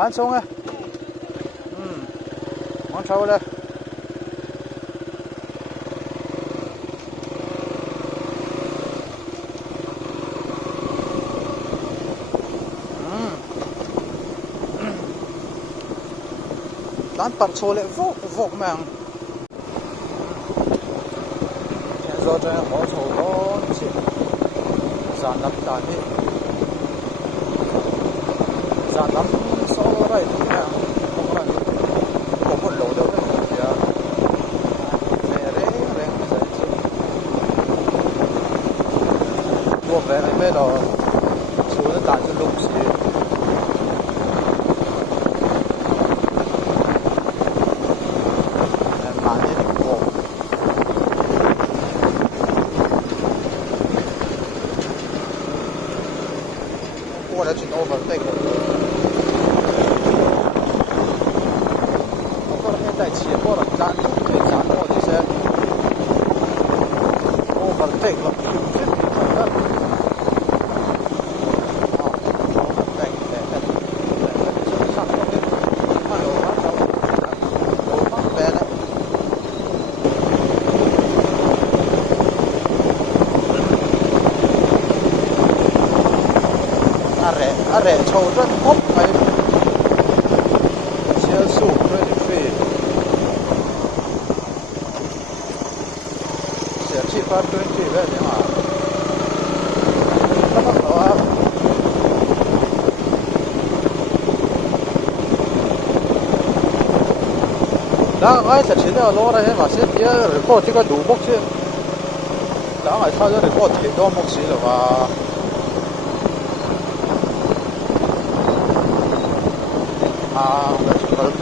ăn xuống á món sâu đây đan bật xô lại vô vô mang do cho họ thầu đó chứ giảm lắm tại vì giảm lắm so với này không là có một lỗ đâu đấy thì về đấy về bây giờ buộc về này bây giờ số nó tàn cho lục xí đã chuyển overtake rồi. Có hiện tại chỉ có là dán cái dán của thì sẽ overtake là khủng khiếp thật đó. Rẻ trâu rất hốc ấy chia sủ rồi thì phê sẽ chỉ phát tuyên kỳ về thế mà các bác đó đã ngay thật chính là lô ra hết mà sẽ tía rồi có chỉ có đủ bốc chứ đã ngay sao rồi có thể đo bốc xí rồi và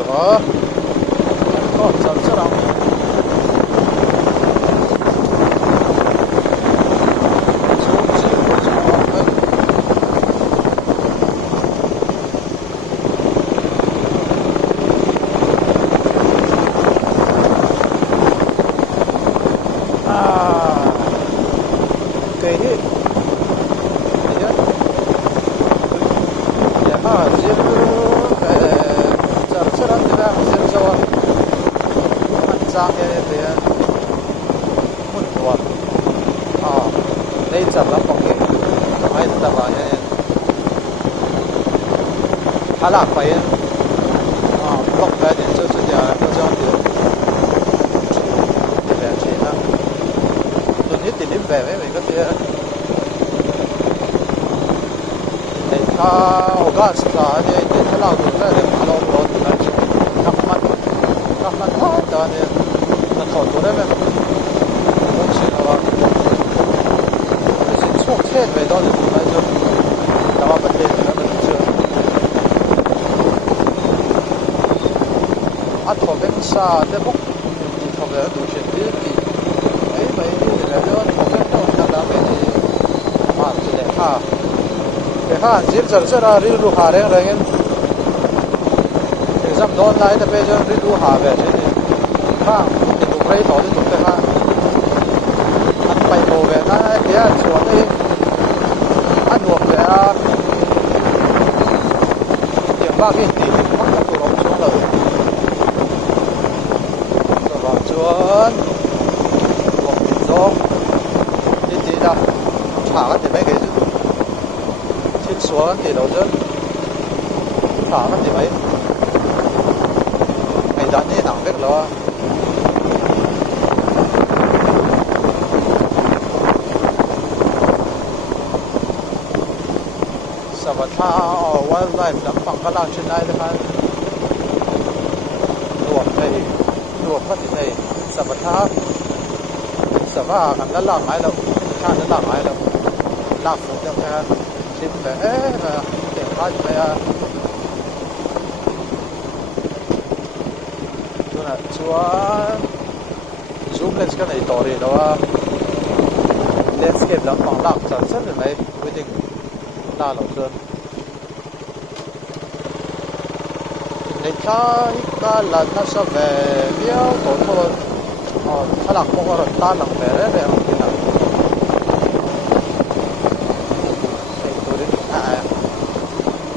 đó có sẵn sàng cái gì đây chặt lắm còn cái ai ta vào này hà lạc phải block về đến chỗ nhà có cho điều để về chuyện đó tôi nhất định về với mình có thể để ta ở gas ra để ta lao được ra để lao rồi thì nó chỉ các mắt hết đó nên nó thổi tôi đấy mà không xin đâu thuốc chết về đó thì phải dùng đó vấn đề là mình chưa ăn thọ bên xa để bốc thọ về đủ chuyện đi ấy mấy là đó thọ bên đó là về thì mà chỉ để ha giết giờ ra đi du hà đấy rồi thì dám đón lại thì bây giờ đi du hà về thì ha thì tụi bay đó thì tụi bay ha ăn bay đồ về nó thì chuột đi ăn luộc về điểm ba cái tí thì mắc các tụi nó xuống lời rồi vào chuột luộc thịt rong đi tí ra thả cái thì mấy cái thịt xuống thì đầu chân thả cái thì mấy ngày đã như nào biết rồi và tha wildlife đắm bằng các làng trên này thôi luộc phát này sập tha sập ngắn đã làm ai đâu khan đã làm ai đâu làm phụ cho cái chim bé và để phát về tôi là chúa zoom lên cái này to đi đâu landscape đắm bằng làng sản xuất rồi này quyết định là lẩu sơn để cho ta là ta sẽ về viau tổ thôi ta làm không có ta làm về đấy về không thì nào tôi định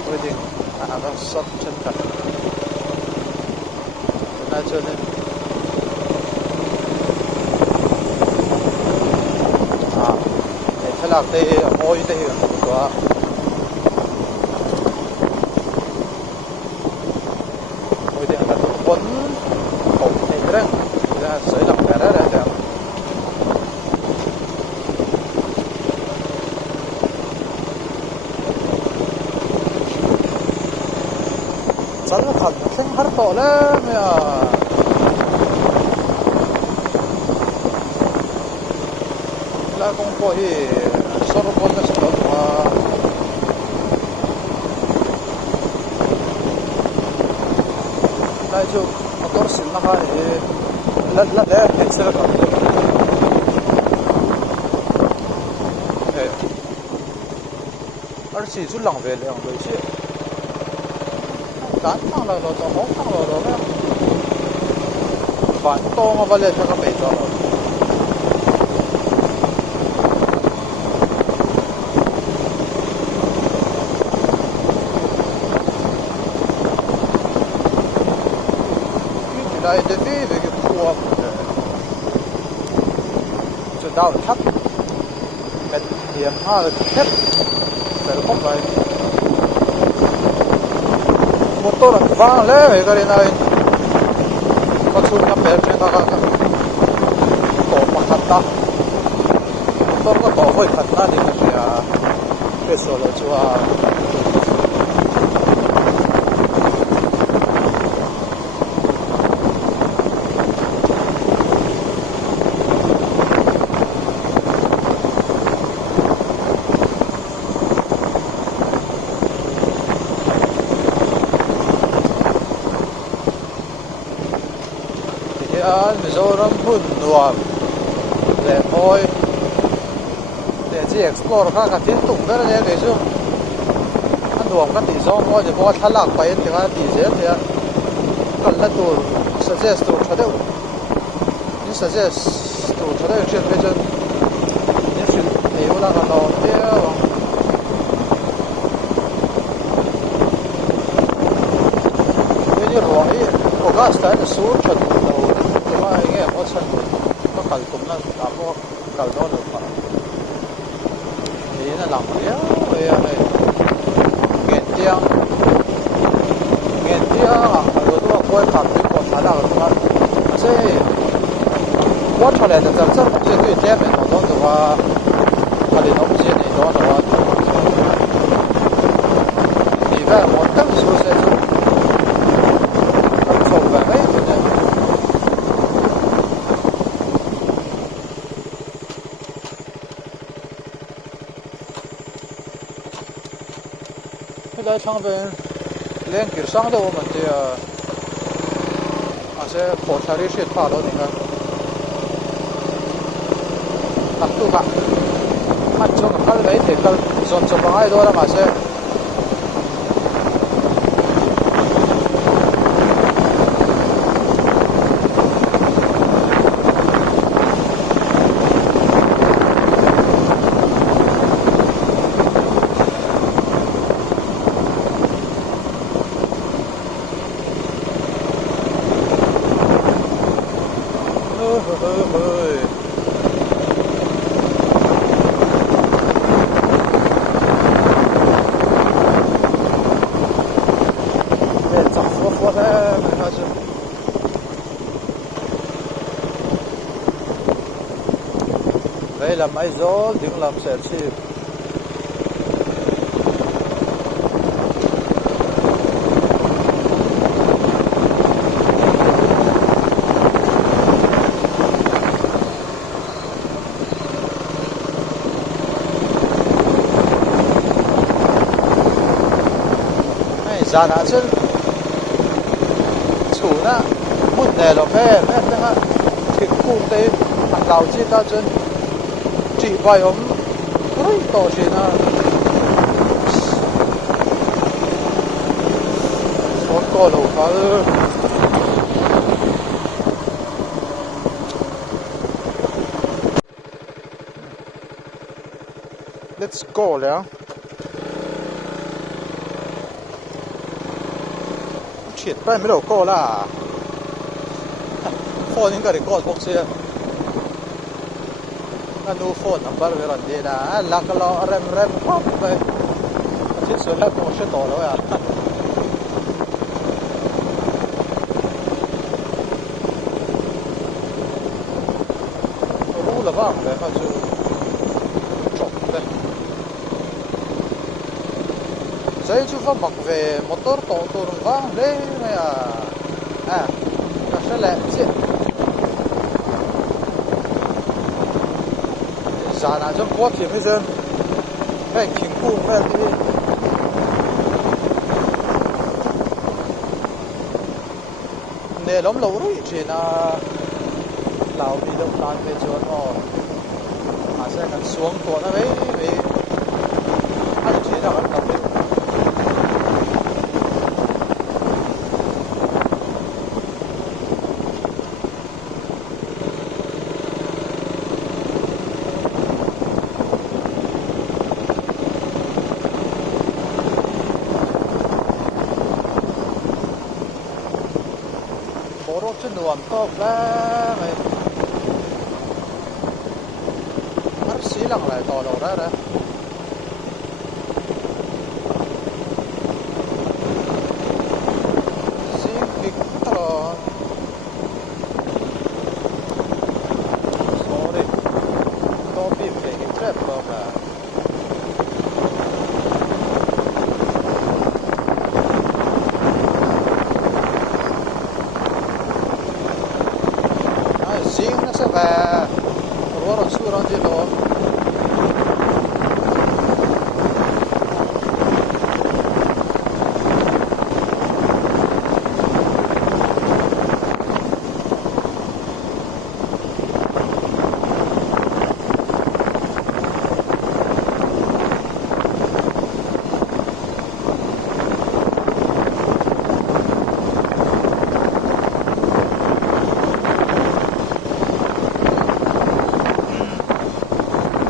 tôi định nó sắp chân thật cho nên thế là đây ôi đây đó ôi đây là quấn hộp này đấy là sấy làm cái đó đấy rất là khẩn sinh hắt tổ lên là cũng có gì sốt con nó sẽ đó lại chú motor xin nó hay lát đấy hết sẽ là ở chỉ chút lòng về lượng rồi chứ cán thằng là nó cho món thằng là đó đấy phản to mà vào lên cho các bạn cho nó đây để về cái cua cho đau thắt cái điểm ha thép phải không phải một tô là vàng lên cái này có chút nó bé trên đó tổ mặt thật ta tổ có tổ hơi thật ta thì cái số là chúa Mizoram hun nuam le oi để chỉ explore các cái tin tung đó là cái chứ anh nuam cái tí xong rồi thì bỏ thắt lạc bay thì cái tí dễ thì cần là tụ suggest tụ cho đâu你 suggest tụ cho đâu chuyện bây giờ你去留那个老爹你容易我刚才的说出来nghe có sân có cần cũng là có cần đó được mà thì nó làm đéo về này nghe tiếng à rồi tôi quay phạt cái con thái đạo của anh thế quá cho nên là rất rất tuyệt đối đẹp này nó đó là cái này nó cũng này đó là thì cái một tấm số sẽ không sầu về đấy来场边连给上的我们的那些火柴的是大了你看那都看看中看媒体看从帮爱多了嘛些đây là máy gió đừng làm sẽ chi ra nã chứ chủ na một nè là mẹ ha thì cũng thế thằng giàu chi ta chân chỉ vài ống ôi to gì na con co đầu cá let's go了เฉียดไปไม่หลอกก็ล่ะ phone in cái record box here cái new phone number về rồi đi là lạc lo rem hop vậy chỉ số là có sẽ to rồi à rú là vang vậy mà chú chọc đấy giấy chú phải mặc về motor to vang đấy này à nó sẽ lẹ chứ giờ nào cho quá thì bây giờ cái kinh cung cái gì nè lắm lâu rồi chỉ là lão bị động tan về chỗ nó mà sẽ cần xuống của nó đấy vì anh chỉ là bắt đầu chứ nuông to ra mày mất xí lằng lại to đầu ra đấy xí kịch to số đi to bìm để cái trap to là và rồi nó xuống rồi đó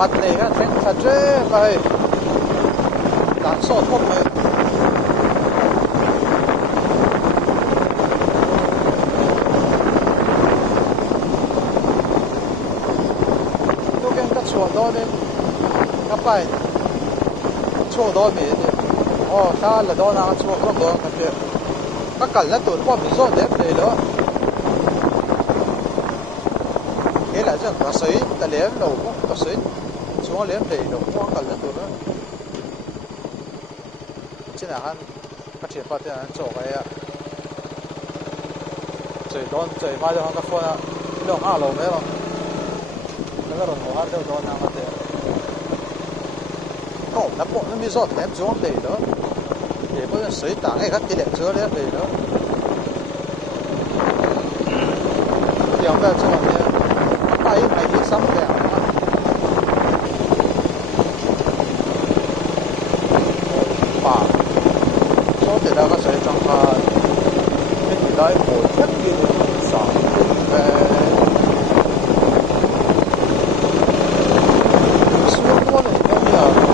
mặt này cái tránh thật dễ vậy đạn sọt không vậy tôi kêu các chuột đó nên các bài chuột đó mình sao là đó là chuột không đó các cảnh là tụi qua bị rốt đẹp này đó cái là chẳng có sấy ta liếm đầu cũng có sấy xuống liếm đầy đầu cũng cần là tụi nó chứ là hắn phát triển phát triển chỗ cái trời mai cho hắn các phone đồng hạ lầu mấy rồi nó cái đồng hồ hát đều đó nào mà thế cậu nó bộ nó bị rót ném xuống đầy đó để có sấy tảng hay gắt cái đẹp chứa đấy đầy đó điều về cho mình tay mày đi sắm kẹo bà số tiền đó có sẽ trong cái gì đấy một chất như sản về xuống quá này bây giờ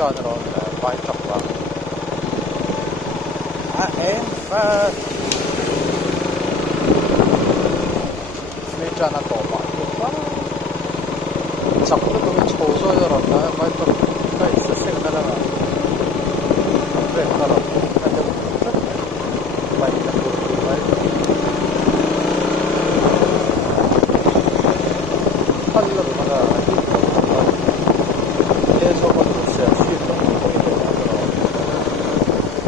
cho nó vai trò vào em và cho nó tổ mọi quá chắc là tôi chối rồi rồi đó vai trò phải sẽ nó là về nó là cái vai trò vai sau con cũng sẽ xuyên trong một cái này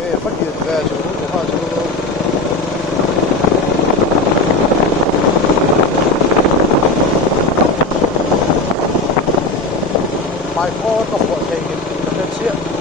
cái phát hiện về chỗ của họ chỗ mai có tộc của thầy cái chuyện